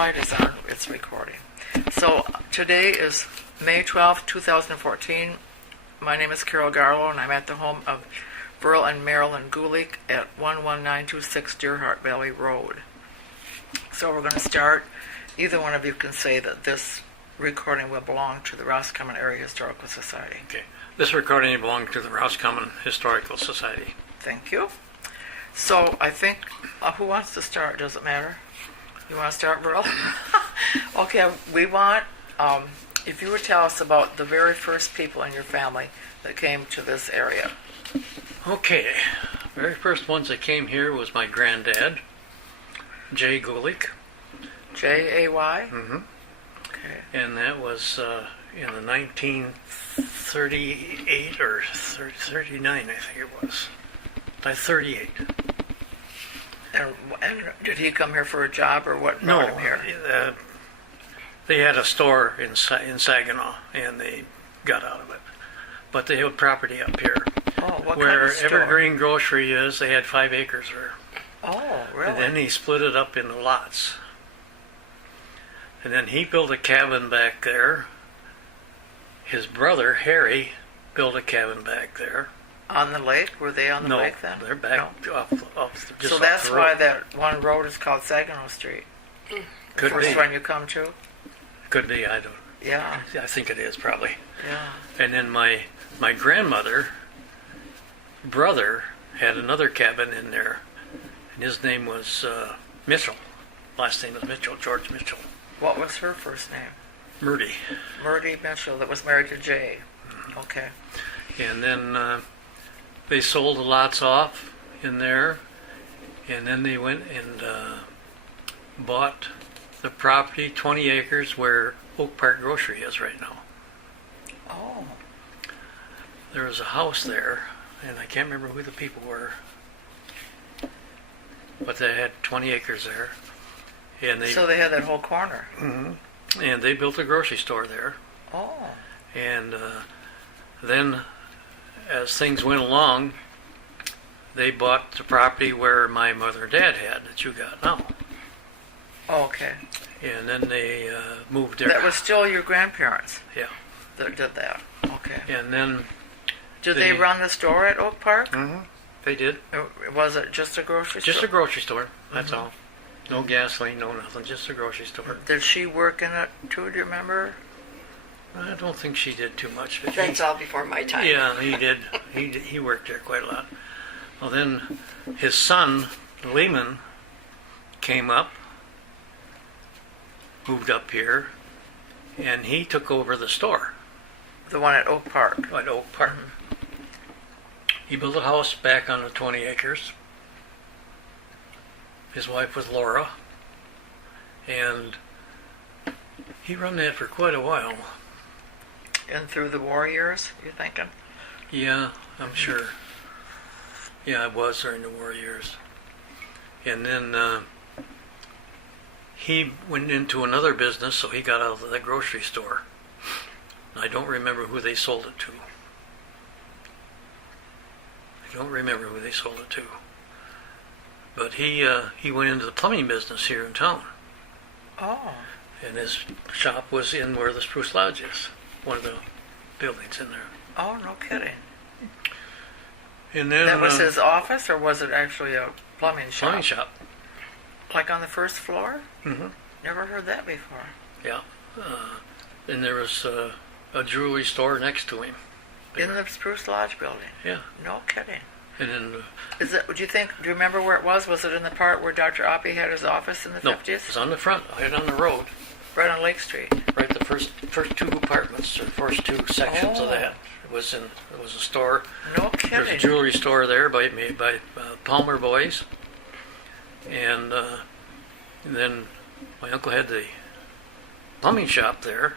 light is on, it's recording. So today is May 12th, 2014. My name is Carol Garlow, and I'm at the home of Veryl and Marilyn Gulick at 11926 Deerheart Valley Road. So we're going to start. Either one of you can say that this recording will belong to the Roscommon Area Historical Society. Okay. This recording belongs to the Roscommon Historical Society. Thank you. So I think, who wants to start? Does it matter? You want to start, Veryl? Okay, we want, if you would tell us about the very first people in your family that came to this area. Okay. Very first ones that came here was my granddad, Jay Gulick. J-A-Y? Mm-hmm. Okay. And that was in the 1938 or 39, I think it was. By 38. And did he come here for a job, or what brought him here? They had a store in Saginaw, and they got out of it. But they had property up here. Oh, what where kind of store? Evergreen Grocery is, they had 5 acres there. Oh, really? And then he split it up into lots. And then he built a cabin back there. His brother, Harry, built a cabin back there. On the lake? Were they on the lake then? No, they're back off just so off that's the why road. that one road is called Saginaw Street. Could First be. one you come to? Could be, I don't. Yeah. I think it is probably. Yeah. And then my grandmother, brother, had another cabin in there, and his name was Mitchell. Last name was Mitchell, George Mitchell. What was her first name? Murdy. Murdy Mitchell, that was married to Jay. Okay. And then they sold the lots off in there, and then they went and bought the property, 20 acres, where Oak Park Grocery is right now. Oh. There was a house there, and I can't remember who the people were, but they had 20 acres there. And So they had that whole corner. Mm-hmm. And they built a grocery store there. Oh. And then, as things went along, they bought the property where my mother and dad had that you got now. Oh, okay. And then they moved there. That was still your grandparents? Yeah. That did that. Okay. And then... Did they run the store at Oak Park? Mm-hmm. They did. Was it just a grocery store? Just a grocery store, that's all. No gasoline, no nothing, just a grocery store. Did she work in it too, do you remember? I don't think she did too much. But That's all before my time. Yeah, he did. He worked there quite a lot. Well, then his son, Lehman, came up, moved up here, and he took over the store. The one at Oak Park? At Oak Park. He built a house back on the 20 acres. His wife was Laura, and he run that for quite a while. And through the war years, you thinking? Yeah, I'm sure. Yeah, I was during the war years. And then he went into another business, so he got out of the grocery store. I don't remember who they sold it to. But he went into the plumbing business here in town. Oh. And his shop was in where the Spruce Lodge is, one of the buildings in there. Oh, no kidding. And then That was his office, or was it actually a plumbing shop? plumbing shop. Like on the first floor? Mm-hmm. Never heard that before. Yeah. And there was a jewelry store next to him. In the Spruce Lodge building? Yeah. No kidding. And then... Do you remember where it was? Was it in the part where Dr. Oppie had his office in the 50s? No, it was on the front, right on the road. Right on Lake Street? Right, the first two apartments, or first two sections of that. It was a store. No There's a kidding. jewelry store there made by Palmer Boys. And then my uncle had the plumbing shop there.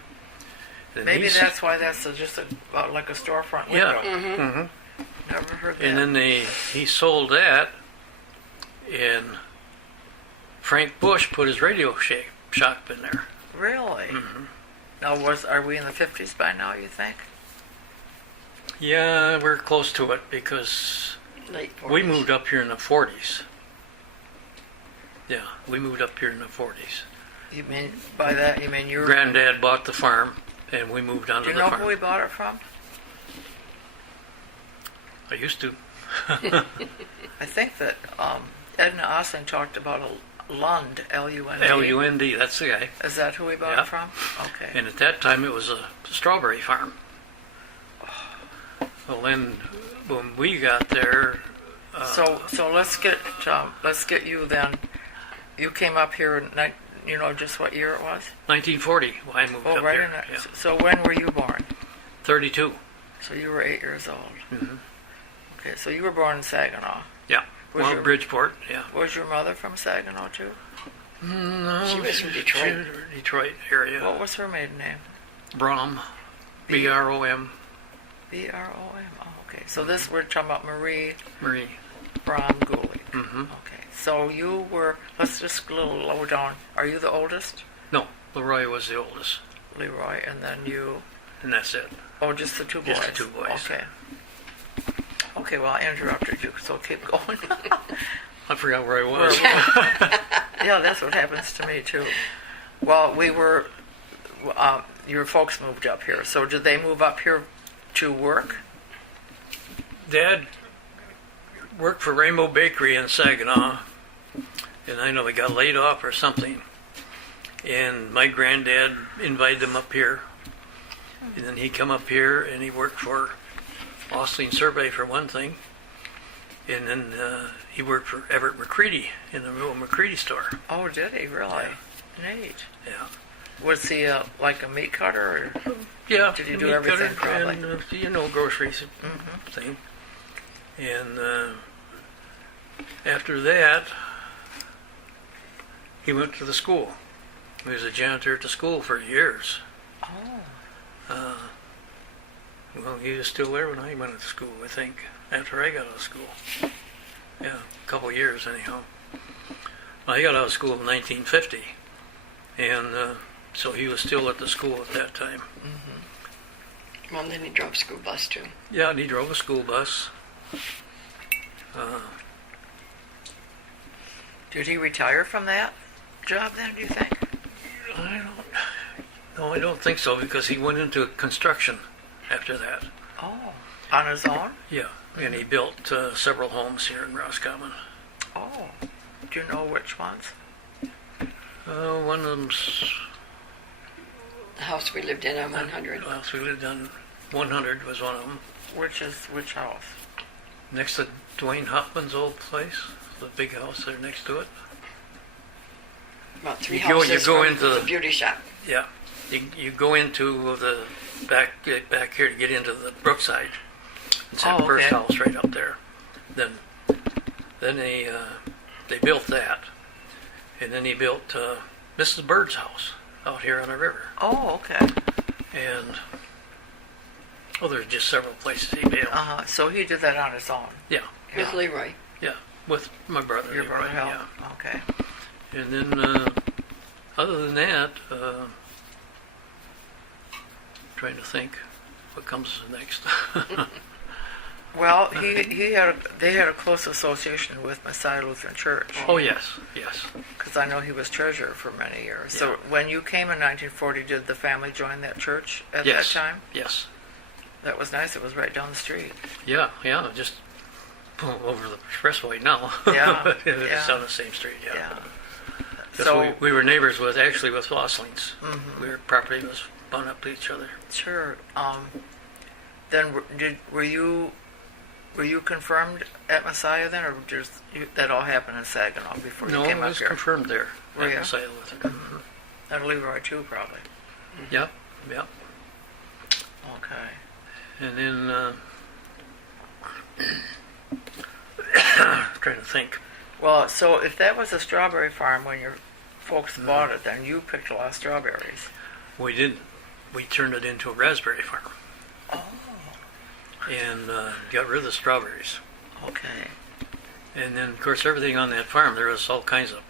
And Maybe that's why that's just like a storefront window. Yeah. Mm-hmm. Never heard that. And then he sold that, and Frank Bush put his radio shop in there. Really? Mm-hmm. Now, are we in the 50s by now, you think? Yeah, we're close to it because Late 40s. we moved up here in the 40s. Yeah, we moved up here in the 40s. You mean by that? You mean your Granddad bought the farm, and we moved onto Do you the know farm. who he bought it from? I used to. I think that Edna Osling talked about a Lund, L-U-N-D. L-U-N-D, that's the guy. Is that who he bought Yeah. it from? Okay. And at that time, it was a strawberry farm. Well, then, when we got there, So let's get you then. You came up here. You know just what year it was? 1940, I moved Oh, up right here. in that. Yeah. So when were you born? 32. So you were 8 years old. Mm-hmm. Okay. So you were born in Saginaw. Yeah. Was Well, your- Bridgeport, yeah. Was your mother from Saginaw too? No, She was from Detroit. Detroit area. What was her maiden name? Brom. B-R-O-M. B-R-O-M. Oh, okay. So this we're talking about Marie Marie. Braun Gulick. Mm-hmm. Okay. So you were. Let's just a little low down. Are you the oldest? No, Leroy was the oldest. Leroy, and then you. And that's it. Oh, just the two boys. Just the two boys. Okay. Okay. Well, I interrupted you, so keep going. I forgot where I was. Yeah, that's what happens to me too. Well, we were. Your folks moved up here. So did they move up here to work? Dad worked for Rainbow Bakery in Saginaw, and I know he got laid off or something. And my granddad invited him up here, and then he come up here and he worked for Osling Survey for one thing, and then he worked for Everett McCready in the real McCready store. Oh, did he really? Neat. Yeah. Was he like a meat cutter? Or? Yeah. Did he do meat everything cutter probably? And, groceries Mm-hmm. thing. And after that, he went to the school. He was a janitor at the school for years. Oh. Well, he was still there when I went to school, I think, after I got out of school. Yeah, a couple of years anyhow. Well, I got out of school in 1950, and so he was still at the school at that time. Mm-hmm. Well, then he drove school bus too. Yeah, and he drove a school bus. Did he retire from that job then, do you think? I don't think so, because he went into construction after that. Oh. On his own? Yeah, and he built several homes here in Roscommon. Oh. Do you know which ones? One of them's The house we lived in on 100. the house we lived on. 100 was one of them. Which house? Next to Dwayne Hoffman's old place, the big house there next to it. About three You go houses into from the- the beauty shop. Yeah, you go into the back here to get into the Brookside. It's that Oh, first okay. house right up there. Then they built that, and then he built Mrs. Bird's house out here on the river. Oh, okay. And there's just several places he built. Uh-huh. So he did that on his own? Yeah, With Yeah. Leroy. yeah, with my brother. Your brother Leroy, helped? yeah. Okay. And then, other than that, trying to think what comes next. Well, they had a close association with Messiah Lutheran Church. Oh, yes. Because I know he was treasurer for many years. Yeah. So when you came in 1940, did the family join that church at Yes. that time? Yes. That was nice. It was right down the street. Yeah, just over the expressway now. Yeah, It's yeah. on the same street, yeah. Yeah. 'Cause So we were neighbors with Oslings. Mhm. Our property was bumped up to each other. sure. Then were you confirmed at Messiah then, or just that all happened in Saginaw before you No, came I up was here? confirmed there Were at ya? Messiah Lutheran. And Leroy too, probably. Yep. Okay. And then, trying to think. Well, so if that was a strawberry farm when your folks bought it, then you picked a lot of strawberries. We didn't. We turned it into a raspberry farm. Oh. And got rid of the strawberries. Okay. And then, of course, everything on that farm, there was all kinds of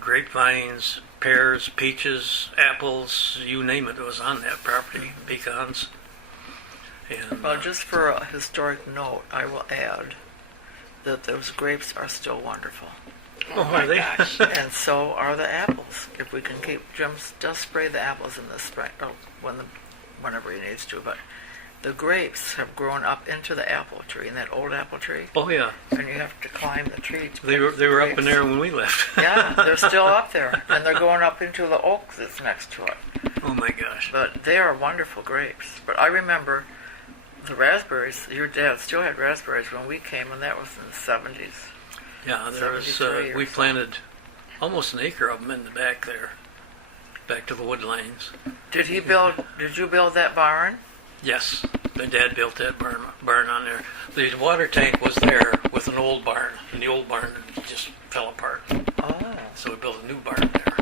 grapevines, pears, peaches, apples, you name it, was on that property, pecans. And, Well, just for a historic note, I will add that those grapes are still wonderful. Oh, are they? Gosh. And so are the apples. If we can keep Jim's, just spray the apples in the spring, whenever he needs to. But the grapes have grown up into the apple tree, in that old apple tree, Oh yeah, and you have to climb the tree. To they pick were up in grapes. there when we left. Yeah, they're still up there, and they're going up into the oak that's next to it. Oh my gosh. But they are wonderful grapes. But I remember the raspberries. Your dad still had raspberries when we came, and that was in the 70s. Yeah, there was. 73 or We so. planted almost an acre of them in the back there, back to the wood lines. Did you build that barn? Yes, my dad built that barn on there. The water tank was there with an old barn, and the old barn just fell apart. Oh. So we built a new barn there.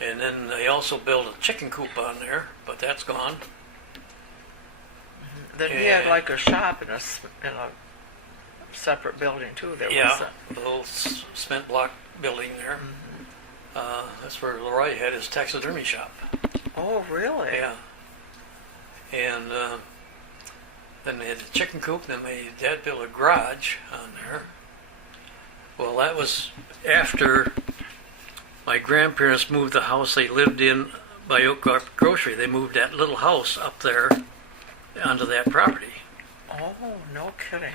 And then they also built a chicken coop on there, but that's gone. Then he had Yeah. like a shop in a separate building too. There was Yeah, the little cement block building there. That's where Leroy had his taxidermy shop. Oh, really? Yeah. And then they had the chicken coop, then my dad built a garage on there. Well, that was after my grandparents moved the house they lived in by Oak Grove Grocery. They moved that little house up there onto that property. Oh, no kidding.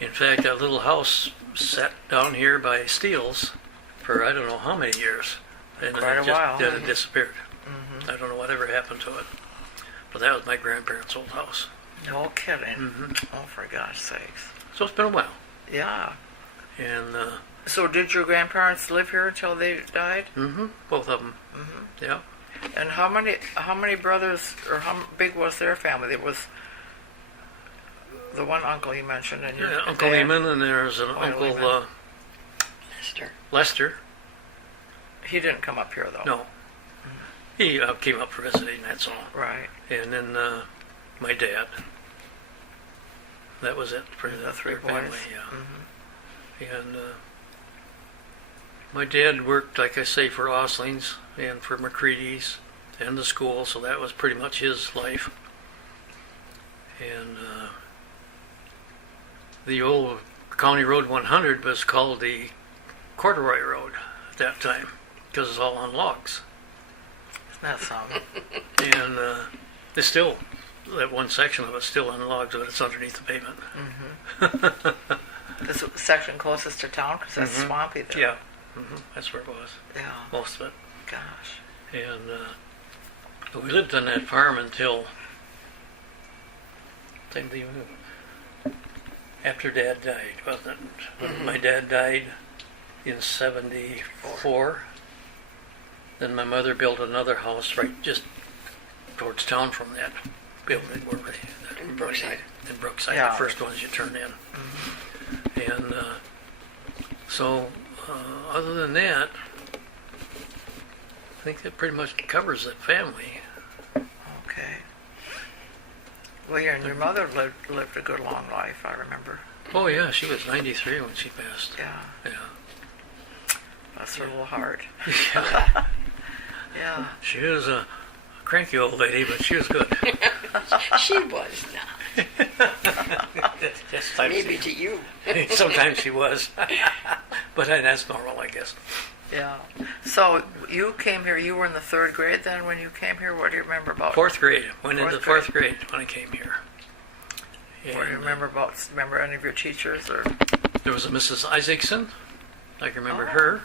In fact, that little house sat down here by Steele's for I don't know how many years. And Quite a while. Then it disappeared. I don't know whatever happened to it. But that was my grandparents' old house. No kidding. Oh, for gosh sakes. So it's been a while. Yeah. And So did your grandparents live here until they died? both of them. Yeah. And how many brothers, or how big was their family? It was the one uncle you mentioned, and your Uncle dad. Lehman, and there's an Uncle Lehman. Lester. Lester. He didn't come up here though. No. He came up for visiting, that's all. Right. And then my dad. That was it for The three their boys. family, yeah. And my dad worked, like I say, for Oslings and for McCready's and the school, so that was pretty much his life. And the old County Road 100 was called the Corduroy Road at that time because it's all on logs. Isn't that something? And it's still, that one section of it's still on logs, but it's underneath the pavement. This section closest to town because that's swampy there. Yeah, that's where it was, Yeah. most of it. Gosh. And but we lived on that farm until I think after Dad died, wasn't it? When my dad died in 74. Then my mother built another house right just towards town from that building where In Brookside. In Brookside, Yeah. the first ones you turn in. And so, other than that, I think that pretty much covers that family. Okay. Well, yeah, and your mother lived a good long life, I remember. Oh yeah, she was 93 when she passed. Yeah. Yeah. Bless her little heart. Yeah. Yeah. She was a cranky old lady, but she was good. She was not. Just Maybe to you. sometimes she was. But that's normal, I guess. Yeah. So you came here, you were in the 3rd grade then when you came here? What do you remember about? 4th grade. Went into Fourth 4th grade when I came here. What do you And, remember any of your teachers? Or there was a Mrs. Isaacson. I can remember Oh. her.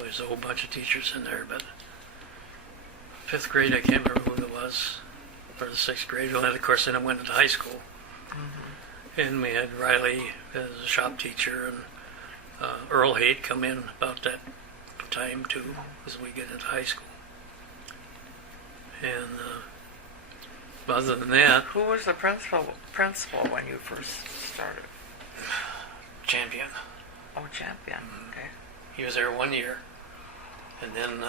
There's a whole bunch of teachers in there, but 5th grade, I can't remember who it was. Or the 6th grade. Well, then, of course, then I went into high school. And we had Riley as a shop teacher, and Earl Haight come in about that time, too, as we get into high school. And other than that, who was the principal when you first started? Champion. Oh, Champion. Okay. He was there 1 year. And then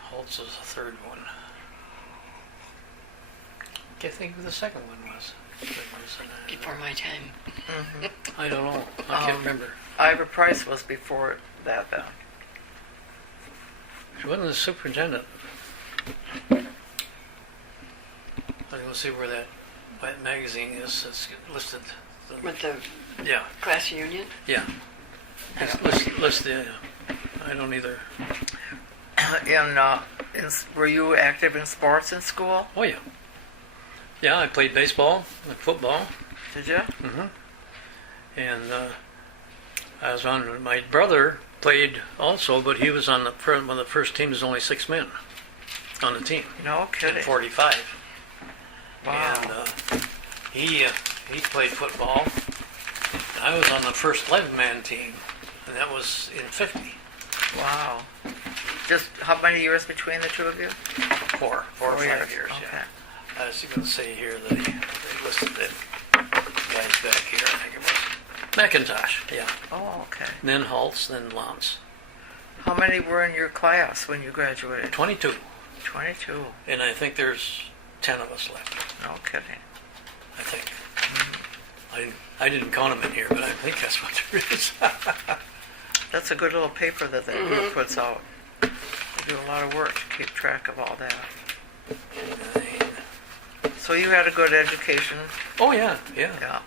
Holtz was the 3rd one. Can't think who the 2nd one was. Before my time. I don't know. I can't remember. Ivor Price was before that then. She wasn't the superintendent. I Let's see where that magazine is. It's listed. With the Yeah, class union? yeah. It's listed. I don't either. Were you active in sports in school? Oh yeah. Yeah, I played baseball and football. Did you? And I was on. My brother played also, but he was on one of the first teams. There's only 6 men on the team No in kidding. '45. Wow. And he played football. I was on the first 11-man team, and that was in '50. Wow. Just how many years between the two of you? Four or 5 years. Okay. Yeah. I was going to say here that they listed it. Guys back here, I think it was McIntosh. Yeah. Oh, okay. And then Holtz, then Lance. How many were in your class when you graduated? 22. 22. And I think there's 10 of us left. No kidding. I think. I didn't count them in here, but I think that's what there is. That's a good little paper that group puts out. They do a lot of work to keep track of all that. So you had a good education. Oh yeah. Yeah.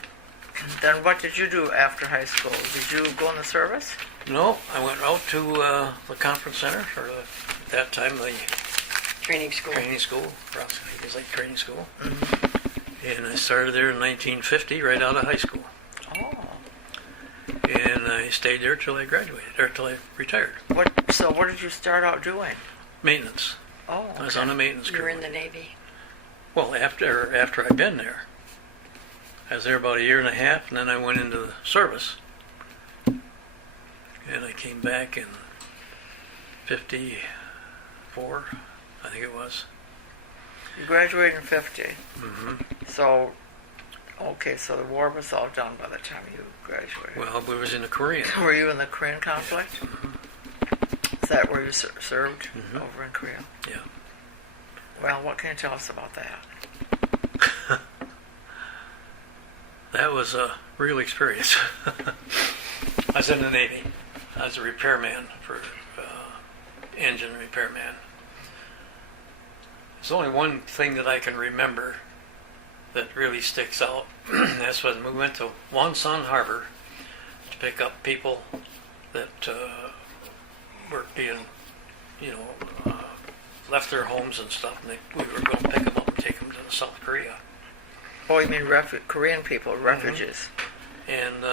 Then what did you do after high school? Did you go in the service? No, I went out to the conference center, or at that time the Training school. Roscommon was like training school. And I started there in 1950, right out of high school. Oh. And I stayed there till I graduated, or till I retired. So what did you start out doing? Maintenance. Oh, I was on a maintenance You were crew. in the Navy. Well, after I'd been there. I was there about a year and a half, and then I went into the service. And I came back in '54, I think it was. You graduated in 50. Mm-hmm. So, okay, so the war was all done by the time you graduated. Well, we was in the Korean. Were you in the Korean conflict? Is that where you served over in Korea? Yeah. Well, what can you tell us about that? That was a real experience. I was in the Navy. I was a repairman for engine repairman. There's only one thing that I can remember that really sticks out. That's when we went to Wonsan Harbor to pick up people that were being, left their homes and stuff, and we were going to pick them up and take them to South Korea. Oh, you mean Korean people, refugees? And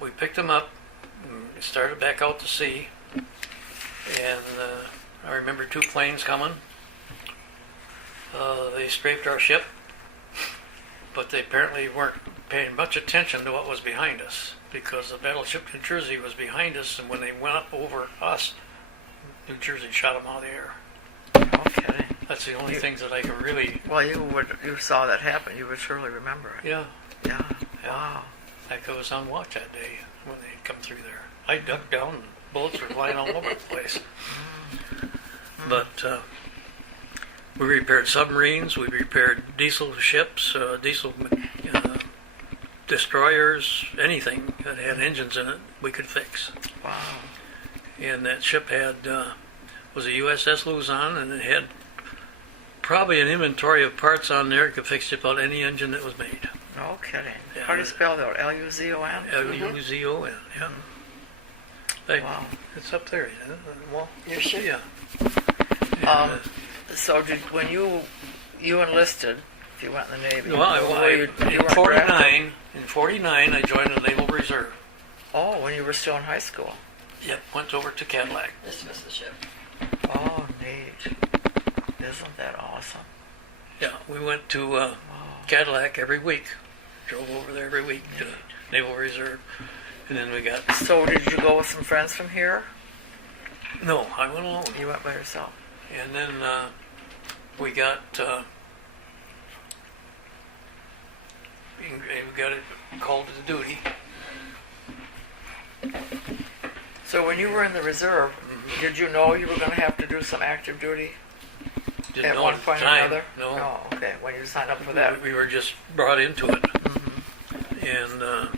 we picked them up and started back out to sea. And I remember 2 planes coming. They scraped our ship, but they apparently weren't paying much attention to what was behind us, because the battleship New Jersey was behind us, and when they went up over us, New Jersey shot them out of the air. Okay. That's the only things that I can really... Well, you saw that happen. You would surely remember it. Yeah. Yeah. Wow. Heck, I was on watch that day when they come through there. I ducked down, and bullets were flying all over the place. But we repaired submarines, we repaired diesel ships, diesel destroyers, anything that had engines in it, we could fix. Wow. And that ship was a USS Luzon, and it had probably an inventory of parts on there that could fix just about any engine that was made. No kidding. Yeah. How do you spell that? L-U-Z-O-N? Luzon, yeah. Like, Wow. it's up there, yeah. Well, Your ship? yeah. So when you enlisted, if you went in the Navy, Well, you in weren't drafted? 49, I joined the Naval Reserve. Oh, when you were still in high school. Yep, went over to Cadillac. This was the ship. Oh, neat. Isn't that awesome? Yeah, we went to Cadillac every week. Drove over there every week to Naval Reserve. And then we got... So did you go with some friends from here? No, I went alone. You went by yourself. And then we got... we got called to duty. So when you were in the reserve, did you know you were going to have to do some active duty Didn't at know one at the point or time. another? No. Oh, okay. When you signed up for that. We were just brought into it. And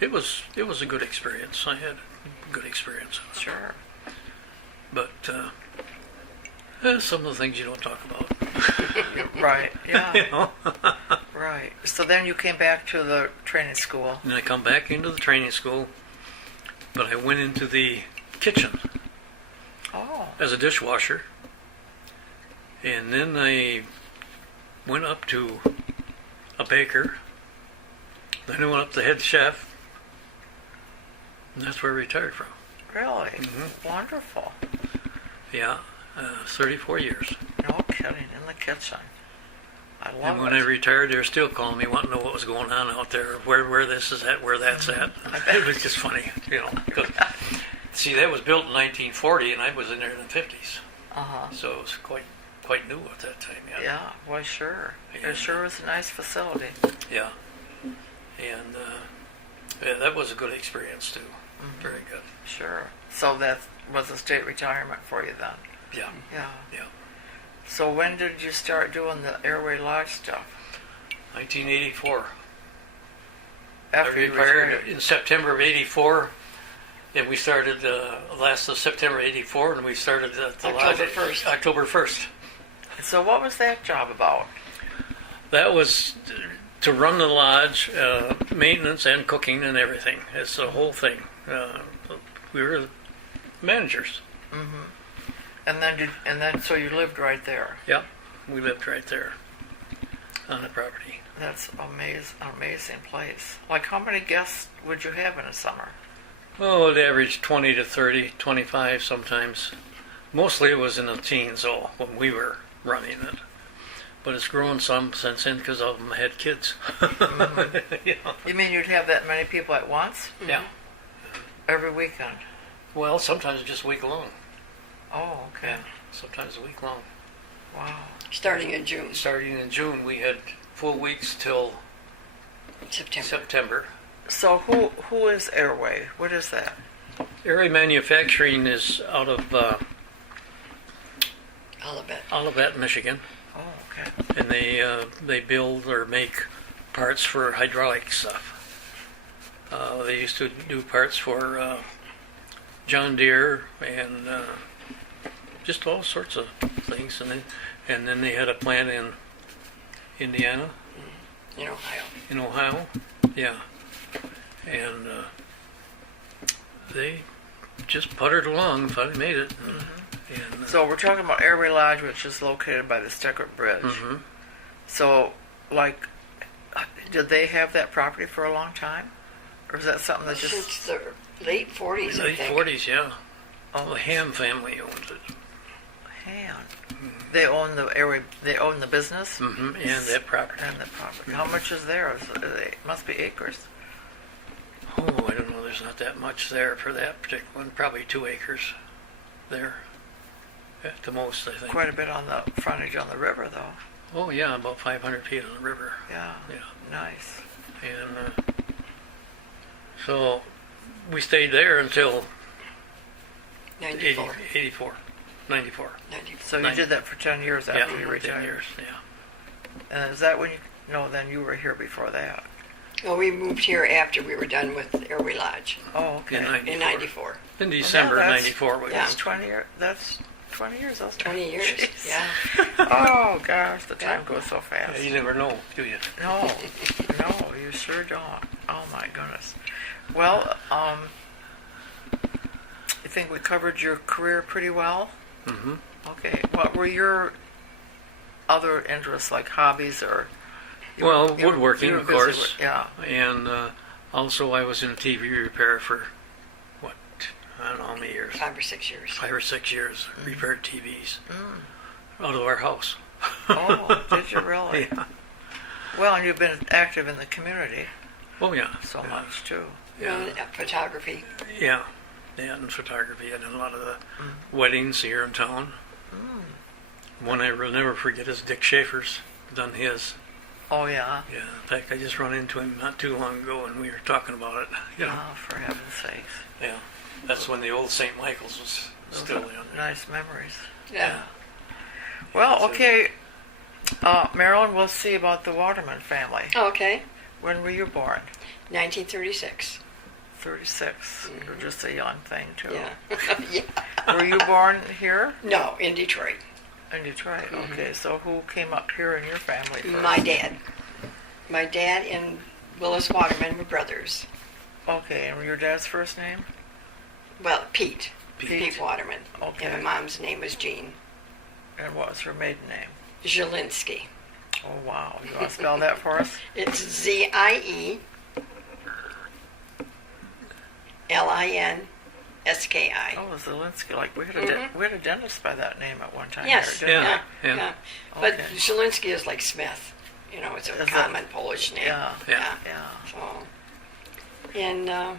it was a good experience. I had a good experience. Sure. But Some of the things you don't talk about. Right, yeah, You know? right. So then you came back to the training school. And I come back into the training school, but I went into the kitchen Oh, as a dishwasher. And then I went up to a baker. Then I went up to head chef. And that's where I retired from. really? Mhm. Wonderful. Yeah, 34 years. No kidding, in the kitchen. I love And when it. I retired, they were still calling me, wanting to know what was going on out there, where this is at, where that's at. It was just funny, you know. 'Cause, see, that was built in 1940, and I was in there in the 50s, Uh-huh. so it was quite new at that time. Yeah. Yeah, well, sure. Yeah. It sure was a nice facility. Yeah. And yeah, that was a good experience too. Very good. Sure. So that was a state retirement for you then? Yeah. Yeah. Yeah. So when did you start doing the Airway Lodge stuff? 1984. After I you retired retired? in September of '84, and we started last of September '84, and we started at the lodge October 1st. October 1st. So what was that job about? That was to run the lodge, maintenance and cooking and everything. It's the whole thing. We were managers. And then so you lived right there. Yep, we lived right there on the property. That's amazing place. Like how many guests would you have in a summer? Oh, it averaged 20 to 30, 25 sometimes. Mostly it was in the teens, though, when we were running it. But it's grown some since then because of them had kids. You know? You mean you'd have that many people at once? Yeah. Every weekend? Well, sometimes just a week long. Oh, okay. Yeah. Sometimes a week long. Wow. Starting in June, Starting in June, we had full weeks till September. September. So who is Airway? What is that? Area Manufacturing is out of Olivet. Olivet, Michigan, Oh, okay. and they build or make parts for hydraulic stuff. They used to do parts for John Deere and just all sorts of things, and then they had a plant in Indiana, In Ohio. in Ohio, yeah, and they just puttered along, finally made it. And, So we're talking about Airway Lodge, which is located by the Steckert Bridge. mhm. So, like, did they have that property for a long time? Or is that something that just... Since the late 40s, I Late think. 40s, yeah. Oh, The Ham family owns it. hand. They own the Airway, they own the business? Hmm. And that property. And the property. How much is there? It must be acres. Oh, I don't know. There's not that much there for that particular one. Probably 2 acres there. At the most, I think. Quite a bit on the frontage on the river, though. Oh, yeah, about 500 feet on the river. Yeah. Yeah. Nice. And so we stayed there until 94. 94, 94. 94. So you did that for 10 years after Yeah, you 10 retired. years, yeah. And is that when you... No, then you were here before that. Well, we moved here after we were done with Airway Lodge Oh, okay. In in 94. In December Well, that's- 94 we yeah. That's 20 years. That's 20 years. That's 20 years. Jeez. Yeah. Oh gosh, the time Yeah. goes so fast. Yeah, you never know, do you? No, no, you sure don't. Oh my goodness. Well, I think we covered your career pretty well. Hmm. Okay. What were your other interests, like hobbies or? Well, woodworking, you were of busy course. with- yeah. And also I was in TV repair for, what, I don't know how many years. 5 or 6 years. 5 or 6 years, repaired TVs out of our house. Oh, did you really? Yeah. Well, and you've been active in the community Oh, yeah. so yeah. much too. Yeah. Photography. Yeah. Yeah, and photography. I did a lot of the weddings here in town. One I will never forget is Dick Schaefer's done his. Oh yeah. Yeah, in fact, I just run into him not too long ago, and we were talking about it. You know, Oh, for heaven's sakes. yeah, that's when the old St. Michael's was Those still are in. nice memories. Yeah. Well, So- okay. Marilyn, we'll see about the Waterman family. Okay. When were you born? 1936. 36. You're just a young thing, too. Yeah. Yeah. Were you born here? No, in Detroit. In Detroit. Okay. So who came up here in your family first? My dad. My dad and Willis Waterman were brothers. Okay. And your dad's first name? Well, Pete. Pete. Waterman. Okay. And my mom's name was Jean. And what was her maiden name? Zielinski. Oh, wow. You want to spell that for us? It's Zielinski. Oh, Zielinski. Like we had a dentist by that name at one time. Yes. Here, didn't Yeah. we? Yeah. But Okay. Zielinski is like Smith. You know, it's a Is common Polish name. Yeah. Yeah. Yeah. So, and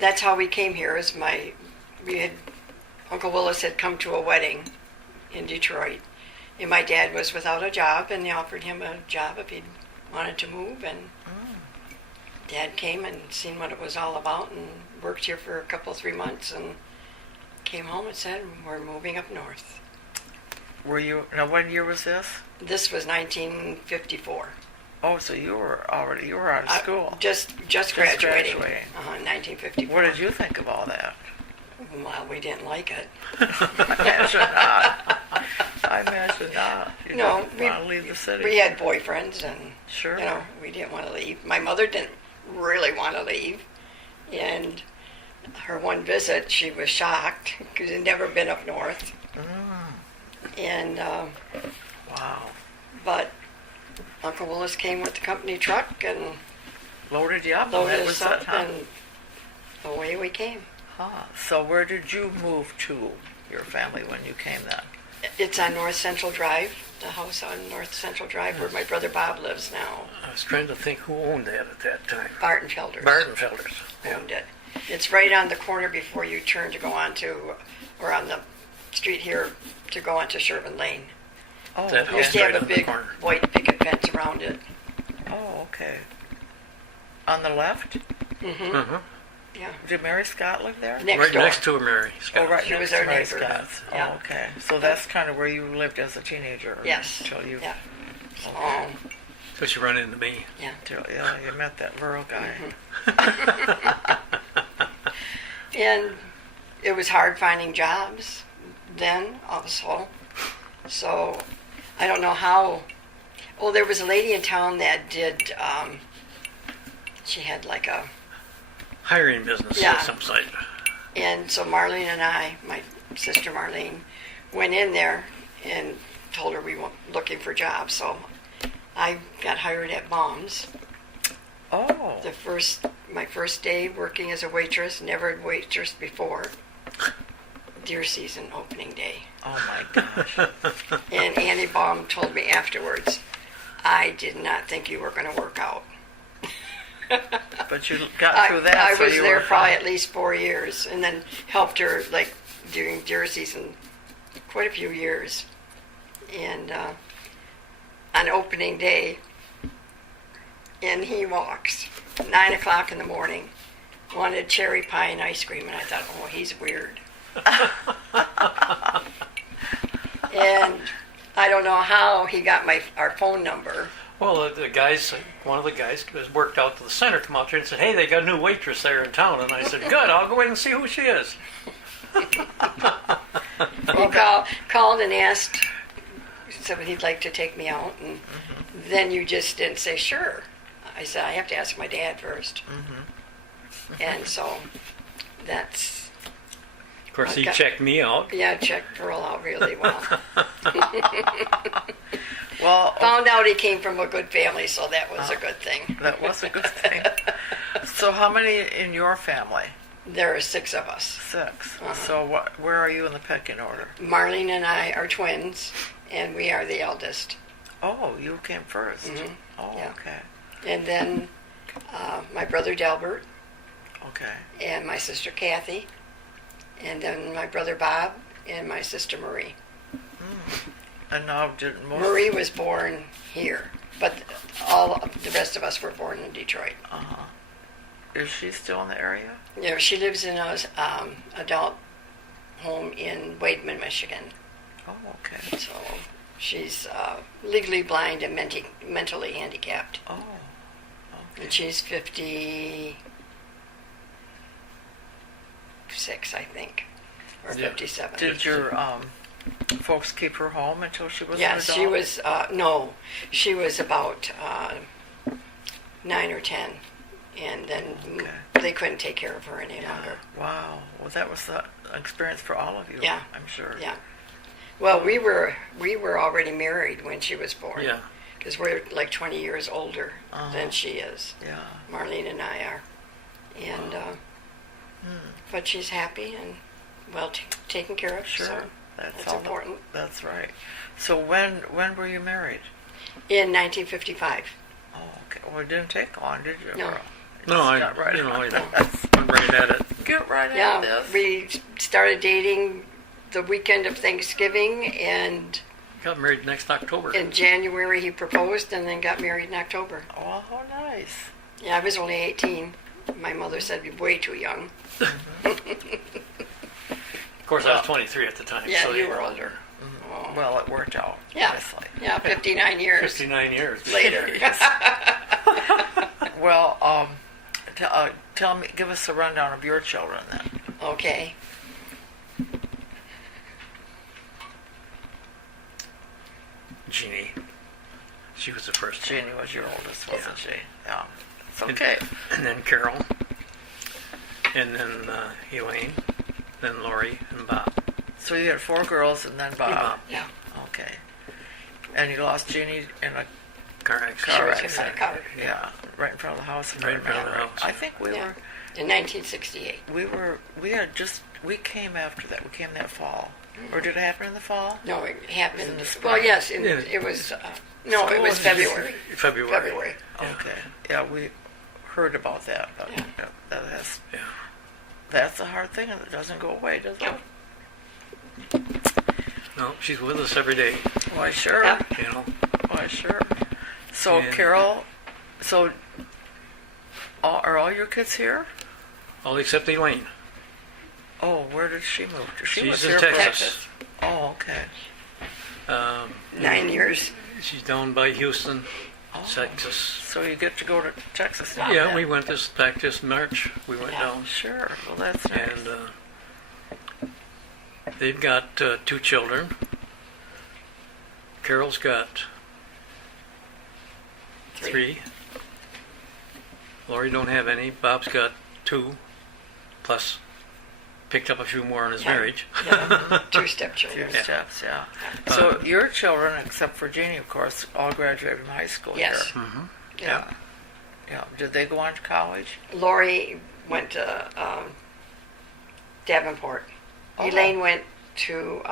that's how we came here. Uncle Willis had come to a wedding in Detroit, and my dad was without a job, and they offered him a job if he wanted to move, and Dad came and seen what it was all about, and worked here for a couple, 3 months, and came home and said, "We're moving up north." Were you, now what year was this? This was 1954. Oh, so you were out of school. Just graduating. graduating. 1954. What did you think of all that? Well, we didn't like it. I imagine not. I imagine not. You No, didn't want to leave the city. We had boyfriends, and Sure. we didn't want to leave. My mother didn't really want to leave, and her one visit, she was shocked because she'd never been up north. And Wow. but Uncle Willis came with the company truck and Loaded you up. loaded That us was up, it, huh? and away we came. Huh. So where did you move to, your family, when you came then? It's on North Central Drive, the house on North Central Drive where my brother Bob lives now. I was trying to think who owned that at that time. Bartenfelders Bartenfelders. Yeah. owned it. It's right on the corner before you turn to go on to, or on the street here to go onto Sherman Lane. Oh, That It house used to right have a on the big corner. white picket fence around it. Oh, okay. On the left? Uh-huh. Yeah, Did Mary Scott live there? next Right door. next to Mary Oh, Scott. right She next was to our Mary neighbor. Scott's. Yeah. Oh, okay. So that's kind of where you lived as a teenager. Yes. Until you, Yeah. So, So she run into me. yeah. yeah, you met that Veryl guy. And it was hard finding jobs then also. So I don't know how. Oh, there was a lady in town that did, she had like a, Hiring business Yeah. of some site. and so Marlene and I, my sister Marlene, went in there and told her we were looking for jobs. So I got hired at Baum's. Oh. My first day working as a waitress, never had waitressed before. Deer season opening day. Oh my gosh. And Annie Baum told me afterwards, "I did not think you were going to work out." But you got through that. I so was you there were probably fine. at least 4 years, and then helped her like during deer season quite a few years. And on opening day, and he walks 9 o'clock in the morning, wanted cherry pie and ice cream, and I thought, oh, he's weird. And I don't know how he got our phone number. Well, the guys, one of the guys was worked out to the center, come out there and said, "Hey, they got a new waitress there in town." And I said, "Good, I'll go in and see who she is." He called and asked, said he'd like to take me out, and then you just didn't say sure. I said, I have to ask my dad first. And so that's, Of course, he Okay. checked me out. yeah, checked Pearl out really well. Well, Found out he came from a good family, so that was a good thing. that was a good thing. So how many in your family? There are 6 of us. 6. So where are you in the pecking order? Marlene and I are twins, and we are the eldest. Oh, you came 1st. Oh, Yeah. okay. And then my brother Delbert, Okay. and my sister Kathy, and then my brother Bob, and my sister Marie. And now did most... Marie was born here, but all of the rest of us were born in Detroit. Is she still in the area? Yeah, she lives in a adult home in Wademan, Michigan. Oh, okay. So she's legally blind and mentally handicapped. Oh, And she's 56, I think, or Yeah. 57. did your folks keep her home until she was Yes, an she adult? was, no, she was about 9 or 10. And then Okay. they couldn't take care of her any longer. Wow. Well, that was the experience for all of you. Yeah. I'm sure. Yeah. Well, we were already married when she was born. Yeah. Because we're like 20 years older Uh-huh. than she is. Yeah. Marlene and I are. And, but she's happy and well taken care of. Sure. So that's all important. That's right. So when were you married? In 1955. Oh, okay. Well, it didn't take long, did you? No. Or- No, I got right on it. went right at it. Get right at Yeah, this. we started dating the weekend of Thanksgiving, and Got married next October. in January he proposed and then got married in October. Oh, how nice. Yeah, I was only 18. My mother said you're way too young. Of course, I was 23 at the time. Yeah, so you were older. Oh. Well, it worked out Yeah. nicely. Yeah, 59 years 59 years. later. Well, tell me, give us a rundown of your children then. Okay. Jeannie. She was the first. Jeannie was your oldest, wasn't Yeah. she? Yeah. It's okay. And then Carol. And then Elaine. Then Lori and Bob. So you had 4 girls and then Bob. Yeah. Okay. And you lost Jeannie in a Car accident. She car was in accident. my car. Yeah, right in front of the house. if I Right in front of the remember. house. I think we Yeah. were. In 1968. We came after that. We came that fall. Or did it happen in the fall? No, it happened. in the spring. Well, yes, Yeah. it was. No, it was February. February. February. Yeah. Okay. Yeah, we heard about that. But Yeah. Yeah. that's a hard thing and it doesn't go away, does it? No. No, she's with us every day, Why, sure. Yeah. you know. Why, sure. So, And- Carol, are all your kids here? All except Elaine. Oh, where did she move to? She She's was in here Texas. Oh, okay. Um, 9 years. She's down by Houston, Oh. Texas. So you get to go to Texas now? Yeah, then? we went back this March. We went Yeah. down. Sure. Well, that's nice. And they've got 2 children. Carol's got 3. Lori don't have any. Bob's got 2, plus picked up a few more in his Yeah. marriage. Yeah. 2 Few stepchildren. Yeah. steps, yeah. So your children, except for Jeannie, of course, all graduated from high school Yes. here. Mm-hmm. Yeah. Yeah. Did they go on to college? Lori went to Davenport. Oh. Elaine went to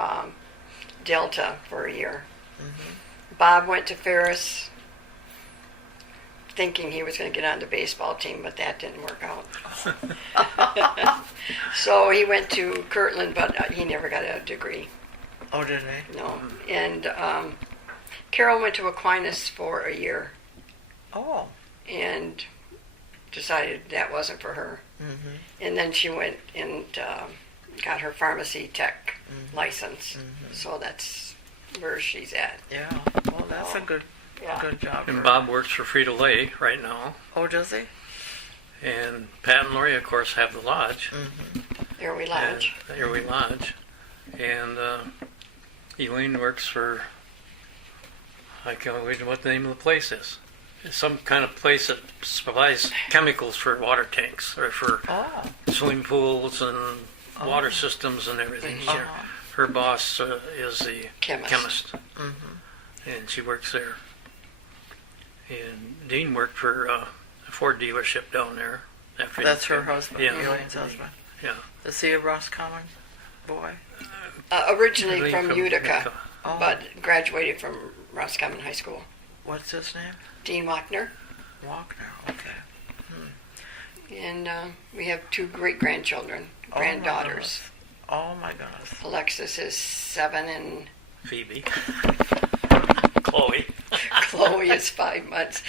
Delta for a year. Bob went to Ferris, thinking he was going to get on the baseball team, but that didn't work out. So he went to Kirtland, but he never got a degree. Oh, didn't they? No. And Carol went to Aquinas for a year Oh. and decided that wasn't for her. Mm-hmm. And then she went and got her pharmacy tech license. So that's where she's at. Yeah. Well, that's a good job. And for- Bob works for Frito-Lay right now. Oh, does he? And Pat and Lori, of course, have the lodge. There we lodge. And here we lodge. And Elaine works for, I can't remember what the name of the place is. It's some kind of place that supplies chemicals for water tanks or for Oh. swimming pools and water systems and everything. Uh-huh. Her boss is the Chemist. and she works there. And Dean worked for a Ford dealership down there. That's her husband, Yeah. Elaine's husband. Yeah. Is he a Roscommon boy? Originally Elaine from Utica, Oh. but graduated from Roscommon High School. What's his name? Dean Wachner. Wagner. Okay. And we have 2 great-grandchildren, Oh, my granddaughters. goodness. Oh, my goodness. Alexis is 7 and Phoebe. Chloe. Chloe is 5 months.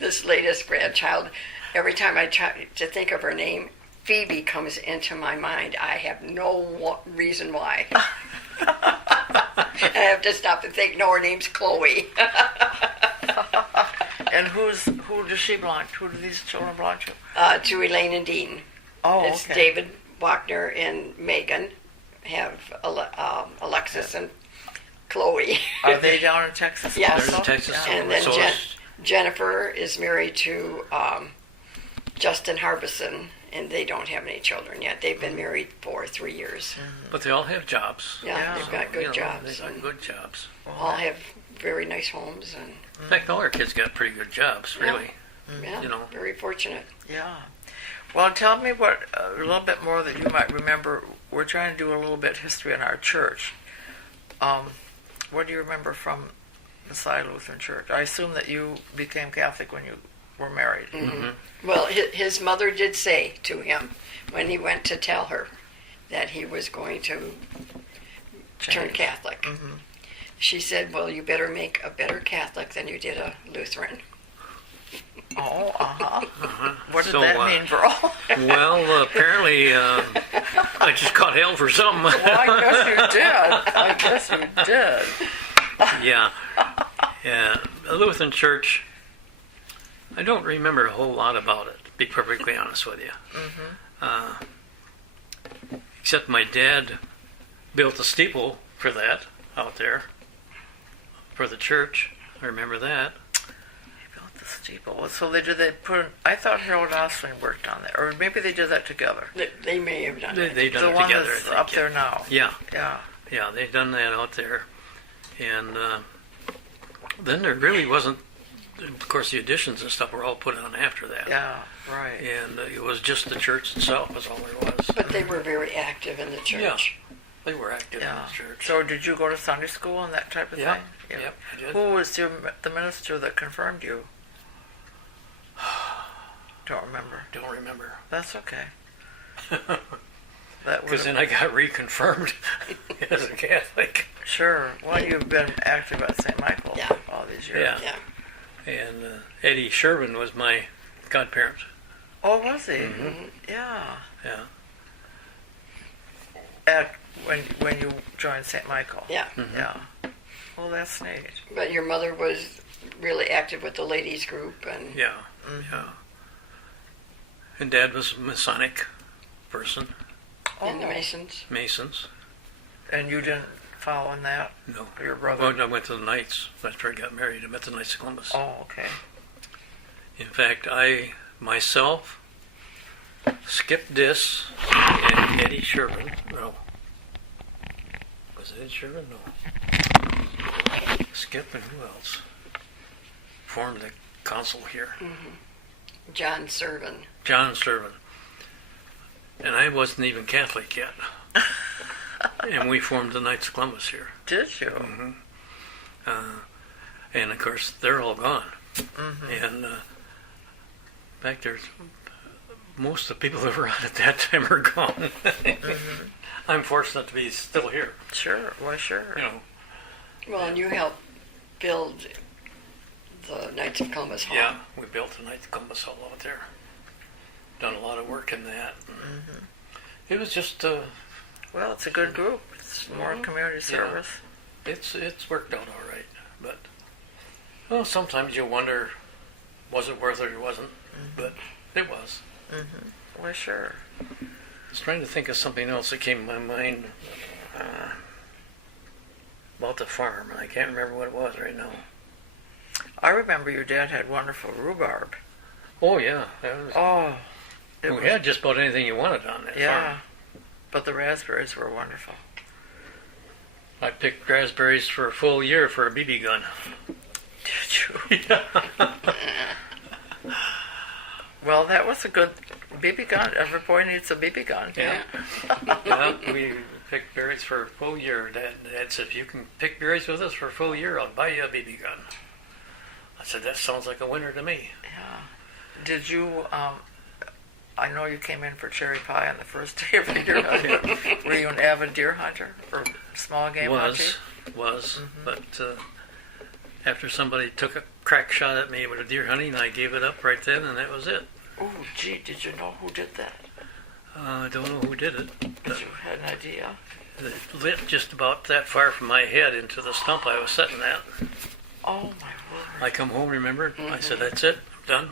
This latest grandchild, every time I try to think of her name, Phoebe comes into my mind. I have no reason why. And I have to stop and think, no, her name's Chloe. And who does she belong to? Who do these children belong to? To Elaine and Dean. Oh, It's okay. David Wachner and Megan have Alexis and Chloe. Are they down in Texas? Yes. There's also? in Texas. Yeah. And then So is- Jennifer is married to Justin Harbison, and they don't have any children yet. They've been married for 3 years. but they all have jobs. Yeah, Yeah. they've got You good know, jobs. They got And good jobs. all have very nice homes, and In fact, all our kids got pretty good jobs, really. yeah, You know. very fortunate. Yeah. Well, tell me what a little bit more that you might remember. We're trying to do a little bit history in our church. What do you remember from the Side Lutheran Church? I assume that you became Catholic when you were married. Well, his mother did say to him when he went to tell her that he was going to turn Change. Catholic. She said, "Well, you better make a better Catholic than you did a Lutheran." Oh, What did So, that mean, Veryl? Well, apparently, I just caught hell for something. Well, I guess you did. Yeah. Yeah. The Lutheran Church, I don't remember a whole lot about it, to be perfectly honest with you. Except my dad built a steeple for that out there, for the church. I remember that. Built the steeple. So they put. I thought Harold Osling worked on that, or maybe they did that together. They may have done it. They've done The it one together, I that's think. up there now. Yeah. Yeah. Yeah, they've done that out there. And then there really wasn't, of course, the additions and stuff were all put on after that. Yeah. Right. And it was just the church itself was all there was. But they were very active in the church. They were active in Yeah. the church. So did you go to Sunday school and that type of Yeah. thing? Yep, I did. Who was the minister that confirmed you? Don't remember. Don't remember. That's okay. That Because was then I got reconfirmed as a Catholic. sure. Well, you've been active at St. Michael Yeah. all these years. Yeah. Yeah. And Eddie Sherman was my godparent. Oh, was he? Mm-hmm. Yeah. Yeah. When you joined St. Michael. Yeah. Yeah. Well, that's neat. But your mother was really active with the ladies group, and Yeah. Yeah. And Dad was a Masonic person, and the Masons. Masons. And you didn't follow in that? No. Your brother? Well, I went to the Knights after I got married. I met the Knights of Columbus. Oh, okay. In fact, I myself, Skip Diss, and Eddie Sherman. No. Was it Eddie Sherman? No. Skip and who else? Formed the council here. John Servan. John Servan. And I wasn't even Catholic yet. And we formed the Knights of Columbus here. Did you? And of course, they're all gone. And in fact, there's most of the people that were on at that time are gone. I'm fortunate to be still here. Sure. Well, sure. You know. Well, and you helped build the Knights of Columbus Hall. Yeah, we built the Knights of Columbus Hall out there. Done a lot of work in that. It was just Well, it's a good group. It's more community service. it's worked out all right. But well, sometimes you wonder, was it worth it or wasn't? But it was. Well, sure. I was trying to think of something else that came to my mind about the farm, and I can't remember what it was right now. I remember your dad had wonderful rhubarb. Oh yeah, that was, Oh, it we was, had just about anything you wanted on that yeah. farm. But the raspberries were wonderful. I picked raspberries for a full year for a BB gun. Did you? Well, that was a good BB gun. Every boy needs a BB gun. Yeah. Yeah, we picked berries for a full year. Dad said, if you can pick berries with us for a full year, I'll buy you a BB gun. I said, that sounds like a winner to me. Yeah. Did you, I know you came in for cherry pie on the first day of the deer hunting. Were you an avid deer hunter or small game hunting? Was. But after somebody took a crack shot at me with a deer hunting, I gave it up right then, and that was it. Oh, gee, did you know who did that? I don't know who did it. Did you have an idea? It lit just about that far from my head into the stump I was sitting at. Oh, my word. I come home, remember? I said, that's it, I'm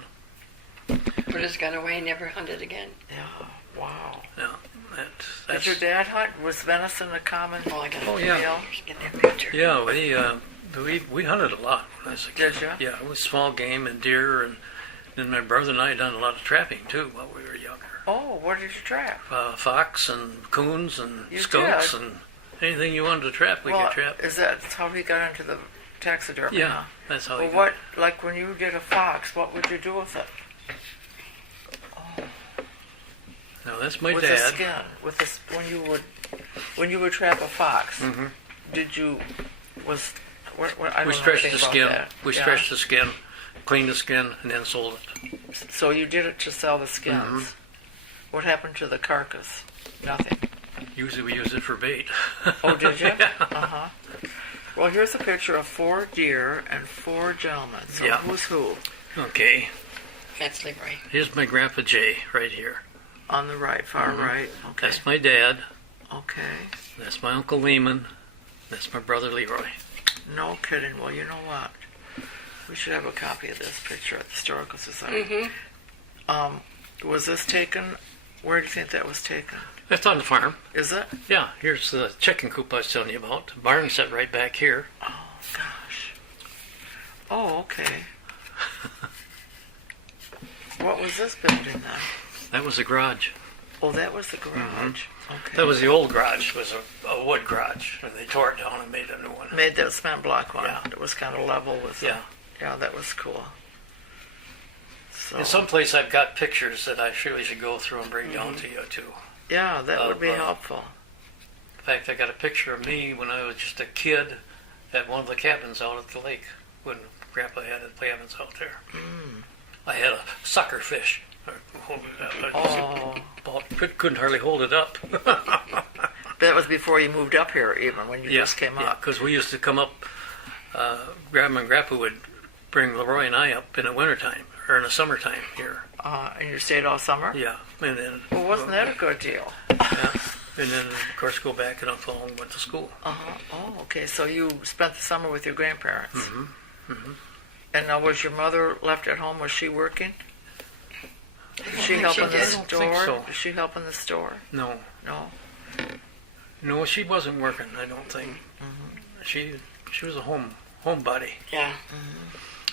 done. Put his gun away, never hunted again. Yeah, wow. Yeah. Did your dad hunt? Was venison a common Oh, I got Oh, yeah. meal? Get that picture. Yeah, we hunted a lot when I was a kid. Did ya? Yeah, it was small game and deer, and then my brother and I had done a lot of trapping too while we were younger. Oh, what did you trap? Fox and coons and You skunks did? and anything you wanted to trap, we could trap. Is that how he got into the taxidermy? Yeah, Huh? that's how Well, he what, like when you did a fox, what would you do with it? Now that's my With the dad. skin, with this, when you would trap a fox, Mhm. did you, what, I don't We know stretched anything the about skin. that. We Yeah. stretched the skin, cleaned the skin, and then sold it. So you did it to sell the skins. Mhm. What happened to the carcass? Nothing. Usually we use it for bait. Oh, did you? Yeah. Uh-huh. Well, here's a picture of 4 deer and 4 gentlemen. So Yeah. who's who? Okay, That's Leroy. here's my Grandpa Jay right here. On the right, far Mhm. right. Okay. That's my dad. Okay. That's my Uncle Lehman. That's my brother Leroy. No kidding. Well, you know what? We should have a copy of this picture at the Historical Society. Mm-hmm. Was this taken? Where do you think that was taken? That's on the farm. Is it? Yeah, here's the chicken coop I was telling you about. The barn set right back here. Oh, gosh. Oh, okay. What was this building then? That was the garage. Oh, that was the garage. Okay. That was the old garage. It was a wood garage, and they tore it down and made a new one. Made that cement block one. Yeah. It was kind of level with. Yeah. Yeah, that was cool. So. In some place, I've got pictures that I surely should go through and bring down to you too. Yeah, that would be of, helpful. In fact, I got a picture of me when I was just a kid at one of the cabins out at the lake when Grandpa had the cabins out there. I had a sucker fish. Oh. Couldn't hardly hold it up. That was before you moved up here, even when you just came Yeah, up. because we used to come up. Grandma and Grandpa would bring Leroy and I up in the wintertime or in the summertime here. And you stayed all summer? Yeah, and then Well, wasn't that a good deal? yeah, and then of course go back and up home and went to school. Oh, okay. So you spent the summer with your grandparents. Mm-hmm. And now, was your mother left at home? Was she working? Did she think help she in the did. I don't think store? so. Did she help in the store? No, No. she wasn't working. I don't think. She was a homebody. Yeah.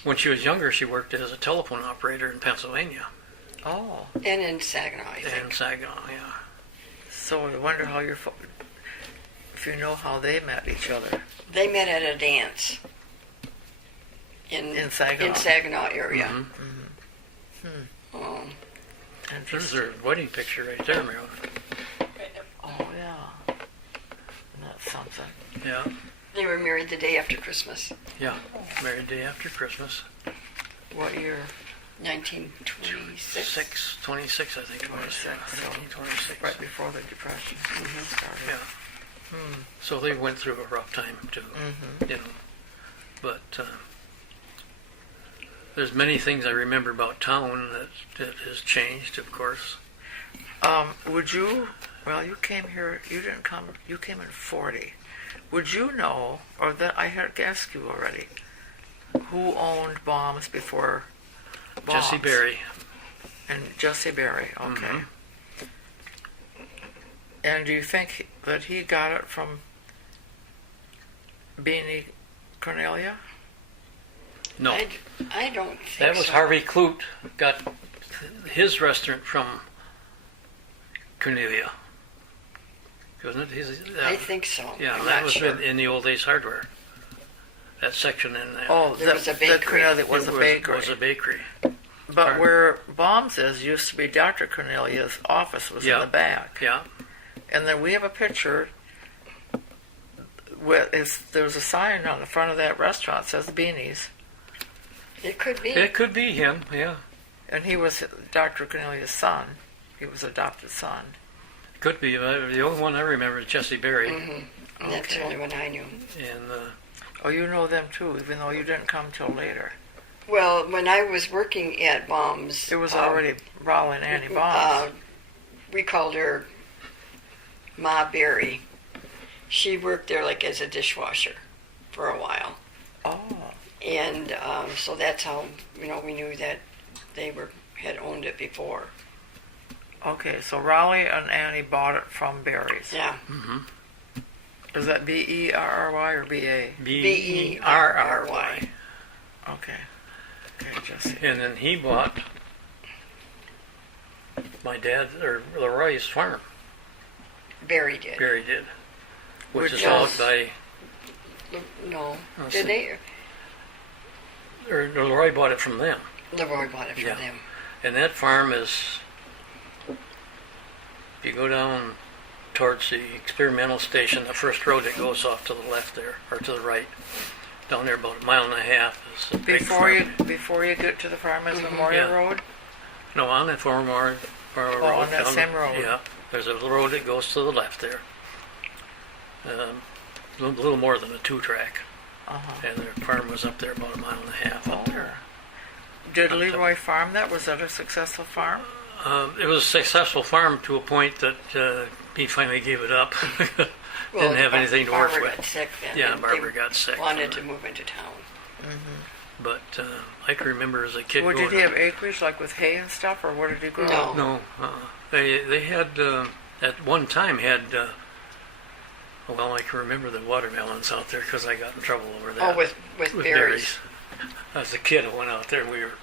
When she was younger, she worked as a telephone operator in Pennsylvania Oh, And in Saginaw, I and think. Saginaw. Yeah, so I wonder how if you know how they met each other. They met at a dance In Saginaw. In Saginaw area. Mhm. Um, There's Interesting. her wedding picture right there, Marilyn. Oh, yeah. That's something. Yeah, they were married the day after Christmas, yeah. Married day after Christmas. What year? 1926. 26, I think it was. 26, so 1926. right before the Depression started. Yeah. So they went through a rough time too, you know. But there's many things I remember about town that has changed, of course. Would you, well, you came here, you didn't come, you came in 40. Would you know, or that I had asked you already, who owned Bombs before Bombs? Jesse Berry. And Jesse Berry, okay. And do you think that he got it from Beanie Cornelia? No, I don't think that was so. Harvey Clute got his restaurant from Cornelia. Wasn't it? I think so. Yeah, I'm that not was sure. in the old days hardware. That section in there. Oh, There was a bakery. The Cornelia was It a bakery. Was a bakery. But where Bombs is used to be Dr. Cornelia's office was in the back. Yeah. And then we have a picture there's a sign on the front of that restaurant that says Beanies. It could be. It could be him, yeah. And he was Dr. Cornelia's son. He was adopted son. Could be. The only one I remember is Jesse Berry. Mm-hmm. That's the Okay. only one I knew. And Oh, you know them too, even though you didn't come till later. Well, when I was working at Bombs, It was already Raleigh and Annie Bombs. we called her Ma Berry. She worked there like as a dishwasher for a while, Oh, and so that's how we knew that they had owned it before. Okay, so Raleigh and Annie bought it from Barry's. Yeah. Is that B-E-R-R-Y or B-A? B-E-R-R-Y. Okay. Okay, Jesse. And then he bought my dad, or Leroy's farm. Barry did. Barry did. Which Which is out is- by, No. Let's Did see. they? or Leroy bought it from them. Leroy bought it from Yeah. them. And that farm is, if you go down towards the experimental station, the first road that goes off to the left there, or to the right, down there about a mile and a half is a big farm. Before you get to the Farmers Memorial Yeah. Road? No, on that Road. on that down- same road. Yeah, there's a road that goes to the left there. A little more than a 2-track. Uh-huh. And their farm was up there about a mile and a half up there. Did Leroy farm that? Was that a successful farm? It was a successful farm to a point that he finally gave it up. Didn't have anything to work Barbara with. got sick then. Yeah, and Barbara they got sick. Wanted to move into town. But I can remember as a kid Well, going. did he have acreage like with hay and stuff, or what did he grow? No. No, they had at one time had. Well, I can remember the watermelons out there because I got in trouble over that. Oh, with berries. As a kid, I went out there and we were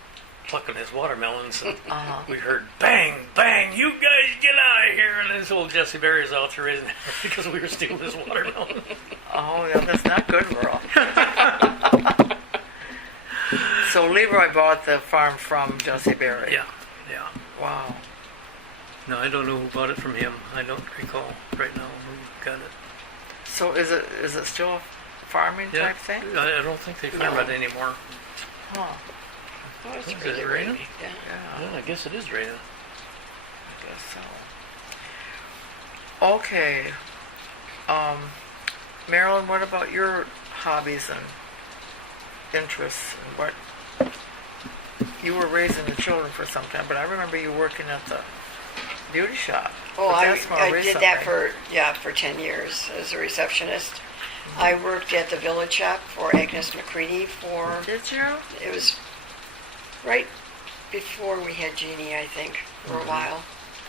plucking his watermelons, and Uh-huh. we heard bang, bang, you guys get out of here! And this old Jesse Berry's out there raising because we were stealing his watermelon. Oh, yeah, that's not good, Merle. So Leroy bought the farm from Jesse Berry. Yeah, yeah. Wow. No, I don't know who bought it from him. I don't recall right now who got it. So is it still a farming Yeah, type thing? I don't think they farm No. it anymore. Huh. Oh, it's Is it really raining? rainy. Yeah. Yeah, Yeah, I guess it is raining. I guess so. Okay. Marilyn, what about your hobbies and interests? And what you were raising the children for some time, but I remember you working at the beauty shop. Oh, But I that's more did that recently. for 10 years as a receptionist. I worked at the village shop for Agnes McCready for, Did you? it was right before we had Jeannie, I think, for a while.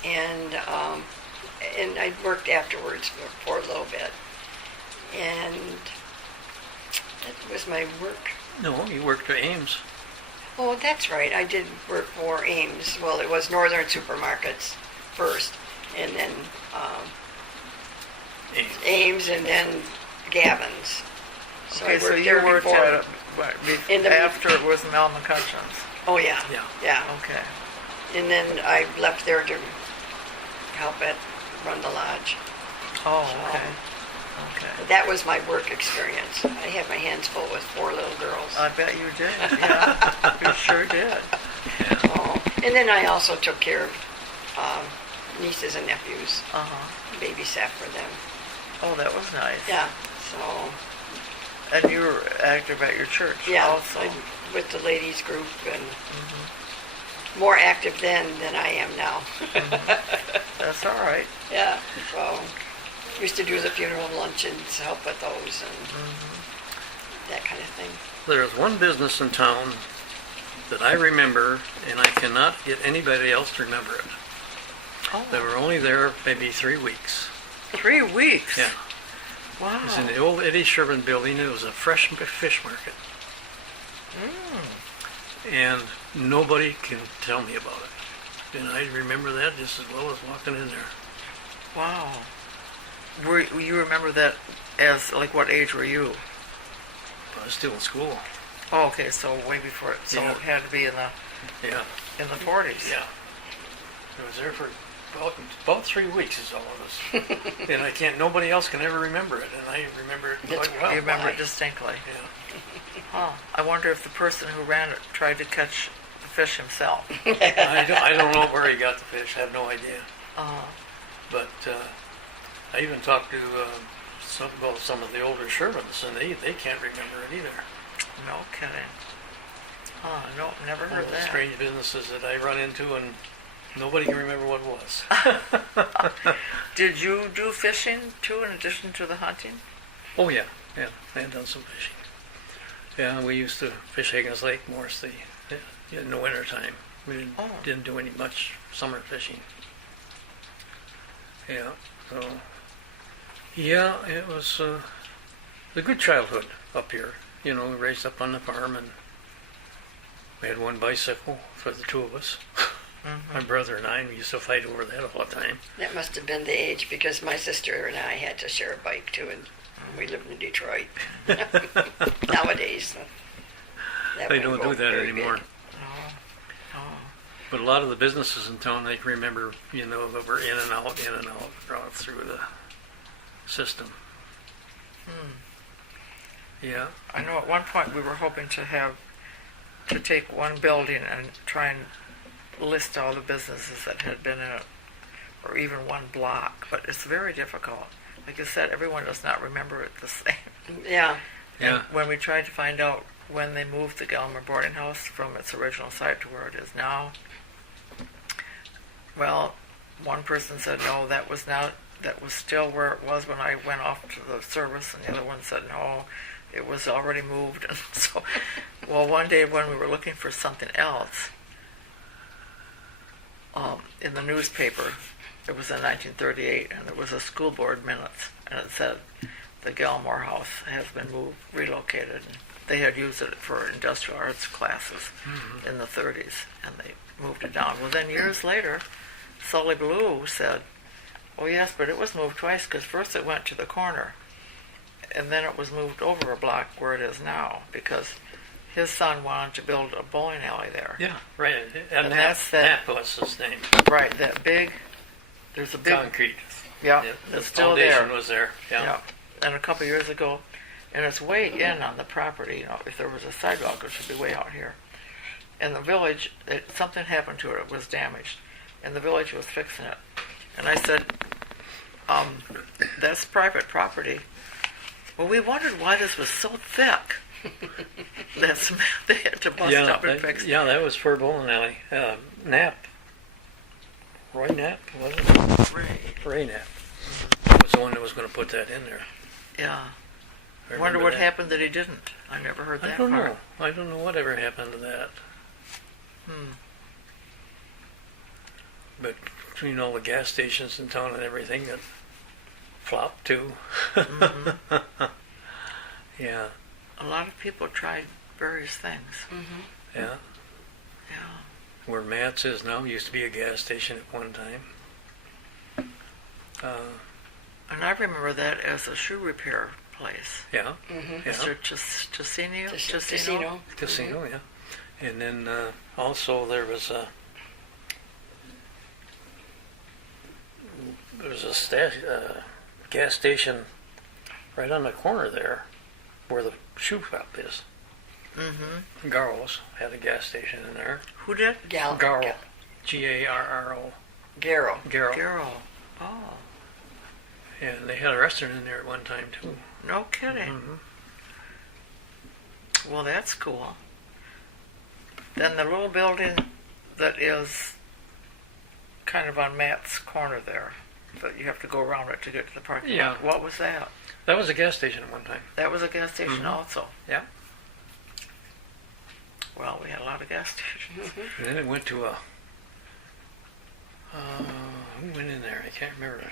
And I worked afterwards for a little bit. And that was my work. No, you worked at Ames. Oh, that's right. I did work for Ames. Well, it was Northern Supermarkets first, and then Ames. Ames, and then Gavin's. So Okay, I so worked you there worked before. at it In the- after it was Mel McCutcheon's. Oh yeah, Yeah. yeah. Okay. And then I left there to help run the lodge. Oh, So- okay. Okay. But that was my work experience. I had my hands full with 4 little girls. I bet you did. Yeah, you sure did. Oh. And then I also took care of nieces and nephews, Uh-huh. babysat for them. Oh, that was nice. Yeah. So And you were active at your church yeah, also. with the ladies group, and more active then than I am now. That's all right. Yeah. So used to do the funeral luncheons, help with those, and that kind of thing. There's one business in town that I remember, and I cannot get anybody else to remember it. Oh, They were only there maybe 3 weeks. 3 weeks? Yeah. Wow. It was in the old Eddie Sherman building. It was a fresh fish market. And nobody can tell me about it. And I remember that just as well as walking in there. Wow. You remember that as, like, what age were you? I was still in school. Oh, okay, so way before it. So Yeah. it had to be in Yeah. the 40s. Yeah. I was there for about 3 weeks is all it was. And I can't, nobody else can ever remember it. And I remember it That's quite well. You remember Why? it distinctly. Yeah. Huh. I wonder if the person who ran it tried to catch the fish himself. I don't know where he got the fish. I have no idea. Uh, But I even talked to some of the older Shermans, and they can't remember it either. no kidding. Huh, no, never One heard of the that. strange businesses that I run into, and nobody can remember what it was. Did you do fishing too, in addition to the hunting? Oh yeah, I had done some fishing. Yeah, we used to fish Higgins Lake mostly in the wintertime. We Oh. didn't do any much summer fishing. Yeah. So, yeah, it was a good childhood up here. You know, we raised up on the farm, and we had one bicycle for the two of us. Mm-hmm. My brother and I, we used to fight over that all the time. That must have been the age, because my sister and I had to share a bike too, and we lived in Detroit. Nowadays, that They wouldn't don't go do that very anymore. good. Oh. But a lot of the businesses in town, I can remember, you know, that were in and out, all through the system. Yeah. I know at one point we were hoping to take one building and try and list all the businesses that had been in it, or even one block, but it's very difficult. Like I said, everyone does not remember it the same. Yeah. Yeah. And when we tried to find out when they moved the Gilmer boarding house from its original site to where it is now, well, one person said no, that was still where it was when I went off to the service, and the other one said no, it was already moved. And so, well, one day when we were looking for something else, in the newspaper, it was in 1938, and there was a school board minutes, and it said the Gilmore House has been relocated. And they had used it for industrial arts classes in the 30s, and they moved it down. Well, then years later, Sully Blue said, oh yes, but it was moved twice, because first it went to the corner, and then it was moved over a block where it is now, because his son wanted to build a bowling alley there. Yeah, right. And that's Nap was his name. Right, that big, there's a big... Concrete. Yeah, The it's still foundation there. was there. Yeah. Yeah, and a couple years ago, and it's way in on the property. You know, if there was a sidewalk, it should be way out here. And the village, something happened to it. It was damaged, and the village was fixing it. And I said, "That's private property." Well, we wondered why this was so thick. That's they had to bust up and fix it. Yeah, that was for bowling alley. Knapp. Roy Knapp, was it? Ray Knapp. Was the one that was going to put that in there. Yeah. I Wonder remember what that. happened that he didn't. I never heard that I don't part. know. I don't know whatever happened to that. But between all the gas stations in town and everything, that flopped too. Yeah. A lot of people tried various things. Yeah. Yeah. Where Matt's is now used to be a gas station at one time. And I remember that as a shoe repair place. Yeah. Yeah. Mr. Casino? Casino, yeah. And then also there was a gas station right on the corner there where the shoe shop is. Garro's had a gas station in there. Who did? Garro. Garro. Garrow. Garro. Garrow. Oh, And they had a restaurant in there at one time too. no kidding. Well, that's cool. Then the little building that is kind of on Matt's corner there, that you have to go around it to get to the parking Yeah. lot. What was that? That was a gas station at one time. That was a gas station also. Yeah. Well, we had a lot of gas stations. And then it went to a... who went in there? I can't remember.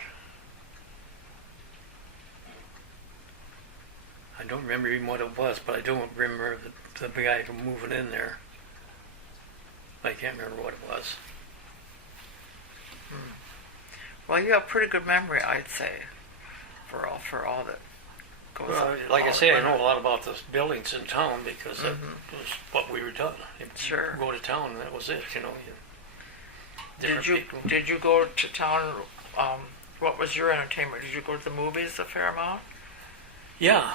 I don't remember even what it was, but I don't remember the guy moving in there. I can't remember what it was. Well, you have pretty good memory, I'd say, for all that goes Well, on. like I all say, I that know went a lot about the buildings in town because that was what we were done. Sure. Go to town and that was it, you know. Did you go to town? What was your entertainment? Did you go to the movies a fair amount? Yeah,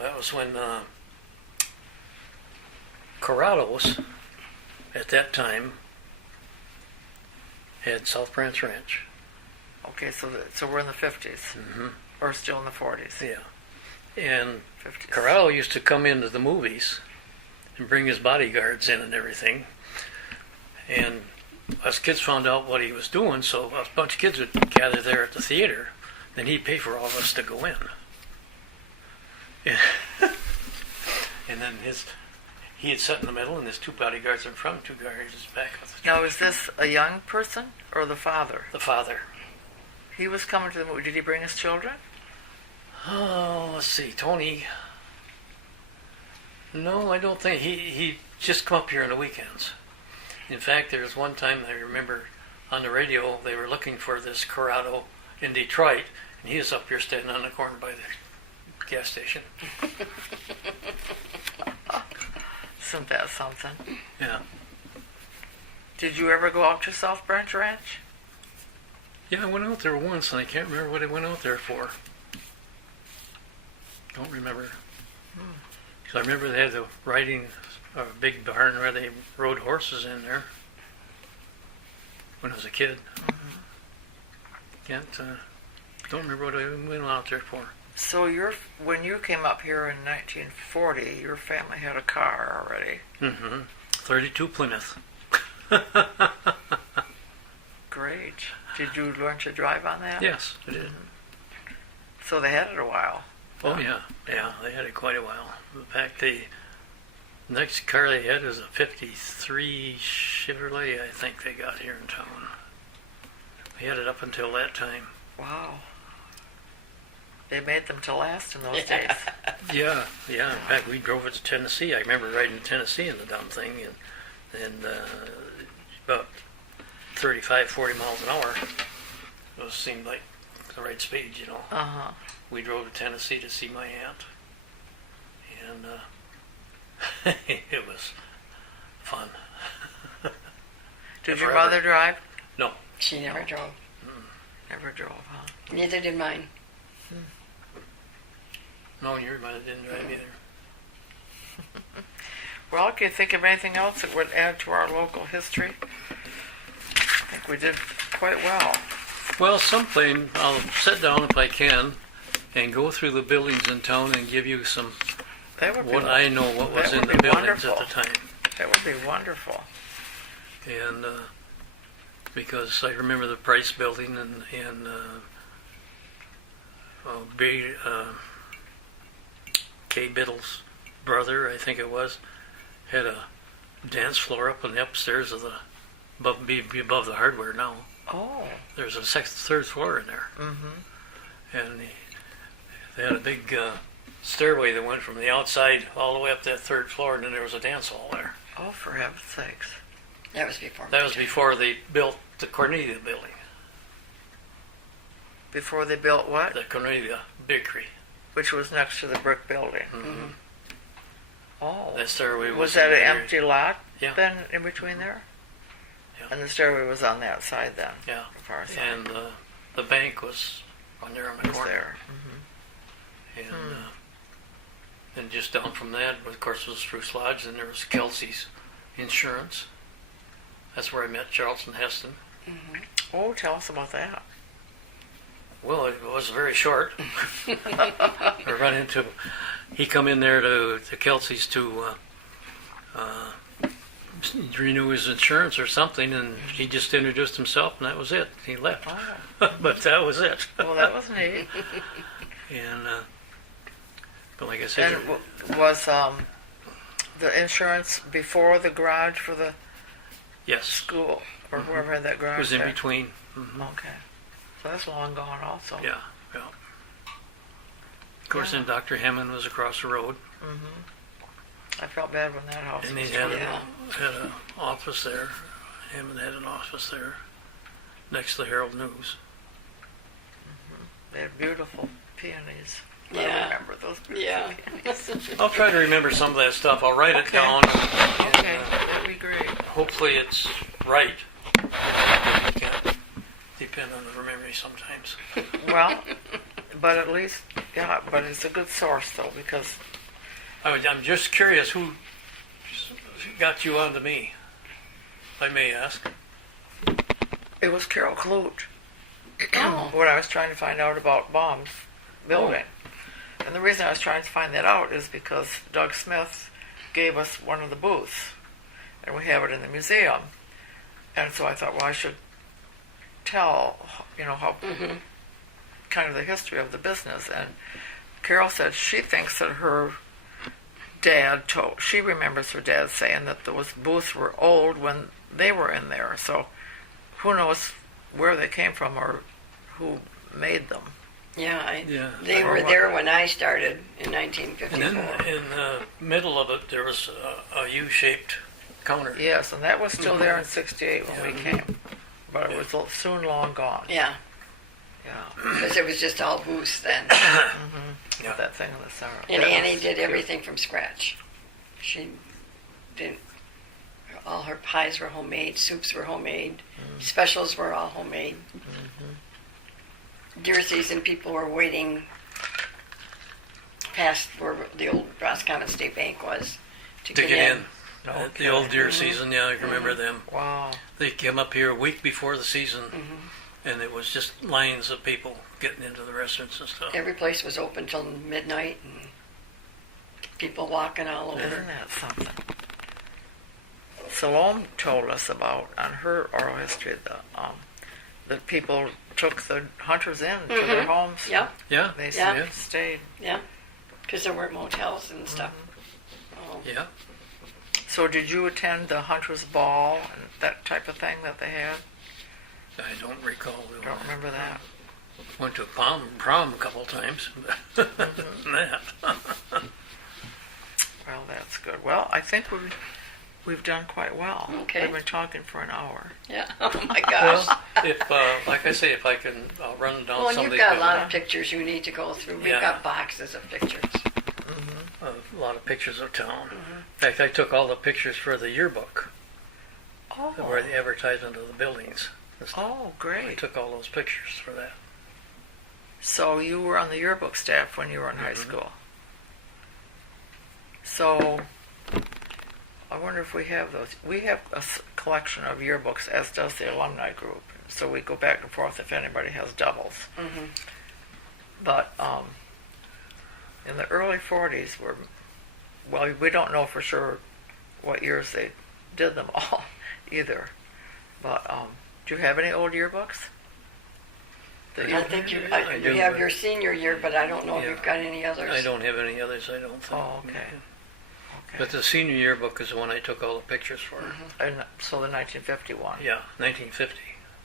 that was when Corrado's at that time had South Branch Ranch. Okay, so we're in the 50s, or still in the 40s. Yeah, and 50s. Corrado used to come into the movies and bring his bodyguards in and everything. And us kids found out what he was doing, so a bunch of kids would gather there at the theater. Then he'd pay for all of us to go in. Yeah. And then he had sat in the middle, and his two bodyguards in front, two guards back. Now, is this a young person or the father? The father. He was coming to the movie. Did he bring his children? Oh, let's see, Tony. No, I don't think he just come up here on the weekends. In fact, there was one time I remember on the radio they were looking for this Corrado in Detroit, and he was up here standing on the corner by the gas station. Isn't that something? Yeah. Did you ever go out to South Branch Ranch? Yeah, I went out there once, and I can't remember what I went out there for. Don't remember. Because I remember they had the riding, a big barn where they rode horses in there when I was a kid. Can't, don't remember what I went out there for. So when you came up here in 1940, your family had a car already. 32 Plymouth. Great. Did you learn to drive on that? Yes, I did. So they had it a while. Oh yeah, they had it quite a while. In fact, the next car they had was a 53 Chevrolet, I think they got here in town. We had it up until that time. Wow. They made them to last in those days. Yeah. In fact, we drove it to Tennessee. I remember riding to Tennessee in the dumb thing, and about 35, 40 miles an hour. Those seemed like the right speed, you know. Uh-huh. We drove to Tennessee to see my aunt, and it was fun. Did your mother drive? No. She never drove. Never drove, huh? Neither did mine. No, your mother didn't drive either. Well, can you think of anything else that would add to our local history? I think we did quite well. Well, sometime I'll sit down if I can and go through the buildings in town and give you some That would be, what I know what was that in would the be buildings wonderful. at the time. That would be wonderful. And because I remember the Price Building and Kay Biddle's brother, I think it was, had a dance floor up in the upstairs of the above the hardware now. Oh. There's a third floor in there. Mm-hmm. And they had a big stairway that went from the outside all the way up that third floor, and then there was a dance hall there. Oh, for heaven's sakes. That was before. That was before they built the Cornelia building, Before they built what? the Cornelia Bakery. Which was next to the brick building. Mm-hmm. Oh. That stairway Was that an very- empty lot Yeah. then in between there? Yeah. And the stairway was on that side then? Yeah. The far side. And the bank was on there on the was corner. there. And then just down from that, of course, was Spruce Lodge, and there was Kelsey's Insurance. That's where I met Charlton Heston. Oh, tell us about that. Well, it was very short. I run into, he come in there to Kelsey's to renew his insurance or something, and he just introduced himself, and that was it. He left. Oh. But that was it. Well, that was neat. And but like I said, And was the insurance before the garage for the yes, school? Or whoever had that it garage was in there? between. Okay. So that's long gone also. Yeah. Of course, Yeah. then Dr. Hammond was across the road, I felt bad when that house and was he had torn an down. office there. Hammond had an office there next to the Herald News. They had beautiful peonies. Yeah. I remember those beautiful Yeah. peonies. I'll try to remember some of that stuff. I'll write it Okay. down. And, Okay, that'd be great. hopefully it's right. I can't depend on the memory sometimes. Well, but at least, yeah, but it's a good source though, because I'm just curious who got you onto me, if I may ask. it was Carol Clute Oh. when I was trying to find out about Baum's building. And the reason I was trying to find that out is because Doug Smith gave us one of the booths, and we have it in the museum. And so I thought, well, I should tell, how kind of the history of the business. And Carol said she thinks that her dad she remembers her dad saying that those booths were old when they were in there. So who knows where they came from or who made them. Yeah, Yeah. they were there when I started in 1954. And then in the middle of it, there was a U-shaped counter. Yes, and that was still there in '68 when we came, but it was soon long gone. Yeah, Yeah, because it was just all booths then. Yeah. with that thing in the center. And That Annie was did cute. everything from scratch. She did, all her pies were homemade, soups were homemade, specials were all homemade. Deer season, people were waiting past where the old Roscommon State Bank was to To get in. No At the kidding. old deer season, yeah, I remember them. Wow. They came up here a week before the season, and it was just lines of people getting into the restaurants and stuff. Every place was open till midnight, and people walking all over. Isn't that something? Salome told us about on her oral history that people took the hunters in to their homes. Yep, Yeah, They Yeah. stayed. yeah, because there weren't motels and stuff. Oh. yeah. So did you attend the hunters ball and that type of thing that they had? I don't recall. Don't remember that. Went to a prom a couple times. But that. Well, that's good. Well, I think we've done quite well. Okay. We've been talking for an hour. Yeah. Oh my gosh. Well, if like I say, if I can, I'll run down Well, and some you've of got a these lot of pictures you need to go through. We've Yeah. got boxes of pictures. a lot of pictures of town. In fact, I took all the pictures for the yearbook, where the advertisement of the buildings. and stuff. Oh, I great. took all those pictures for that. So you were on the yearbook staff when you were in high school. So I wonder if we have those. We have a collection of yearbooks, as does the alumni group. So we go back and forth if anybody has doubles. But in the early 40s, we don't know for sure what years they did them all either. But do you have any old yearbooks? I think you I you do. have your senior year, but I don't know if Yeah. you've got any others. I don't have any others, I don't think. Oh, okay. But the senior yearbook is the one I took all the pictures for. And so the 1951. Yeah, 1950.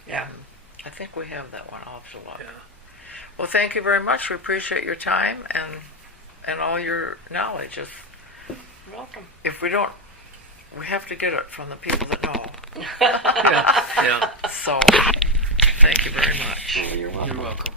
Yeah. I think we have that one. I'll have to look. Yeah. Well, thank you very much. We appreciate your time and all your knowledge. You're welcome. If we don't, we have to get it from the people that know. Yeah. So, thank you very much. You're welcome. You're welcome.